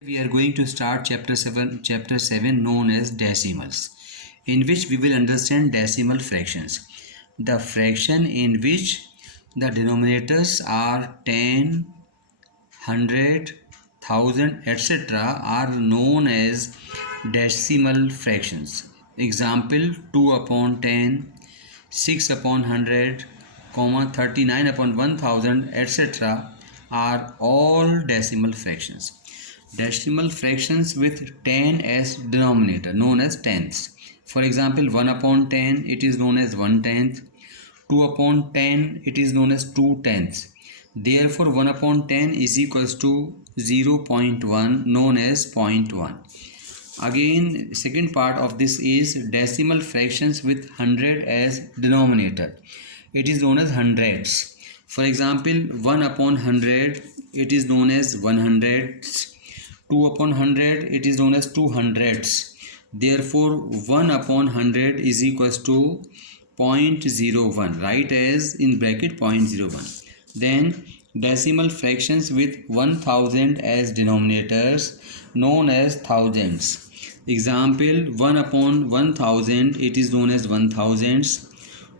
We are going to start chapter 7 known as decimals, in which we will understand decimal fractions. The fraction in which the denominators are 10, 100, 1000, etc. are known as decimal fractions. Example: 2 upon 10, 6 upon 100, 39 upon 1000, etc. are all decimal fractions. Decimal fractions with 10 as denominator known as tenths. For example, 1 upon 10 it is known as 1 tenth, 2 upon 10 it is known as 2 tenths. Therefore 1 upon 10 is equals to 0.1 known as 0.1. Again, second part of this is decimal fractions with 100 as denominator. It is known as hundreds. For example, 1 upon 100 it is known as 100ths. 2 upon 100 it is known as 200ths. Therefore 1 upon 100 is equals to 0.01. Write as in bracket 0.01. Then decimal fractions with 1000 as denominators known as thousands. Example: 1 upon 1000 it is known as 1000ths.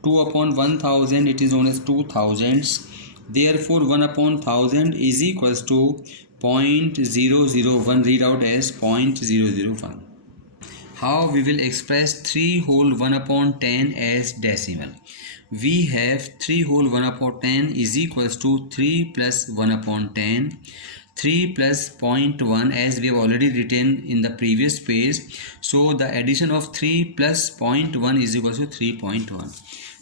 2 upon 1000 it is known as 2000ths. Therefore 1 upon 1000 is equals to 0.001. Read out as 0.001. How we will express 3 whole 1 upon 10 as decimal? We have 3 whole 1 upon 10 is equals to 3 plus 1 upon 10. 3 plus 0.1 as we have already written in the previous page. So the addition of 3 plus 0.1 is equals to 3.1.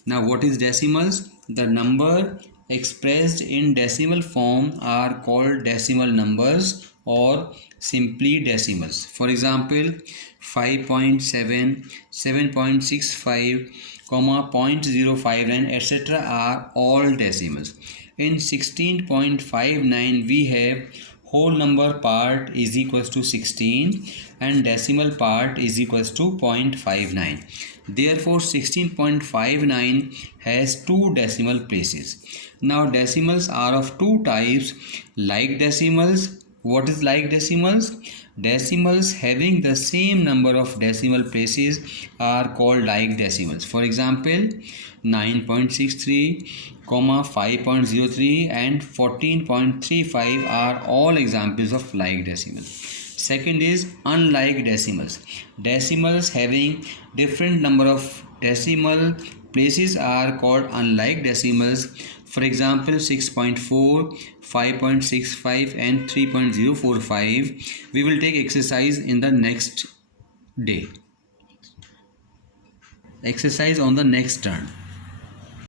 Now what is decimals? The number expressed in decimal form are called decimal numbers or simply decimals. For example, 5.7, 7.65, 0.059, etc. are all decimals. In 16.59 we have whole number part is equals to 16 and decimal part is equals to 0.59. Therefore 16.59 has two decimal places. Now decimals are of two types: like decimals. What is like decimals? Decimals having the same number of decimal places are called like decimals. For example, 9.63, 5.03 and 14.35 are all examples of like decimals. Second is unlike decimals. Decimals having different number of decimal places are called unlike decimals. For example, 6.4, 5.65 and 3.045. We will take exercise in the next day. Exercise on the next turn.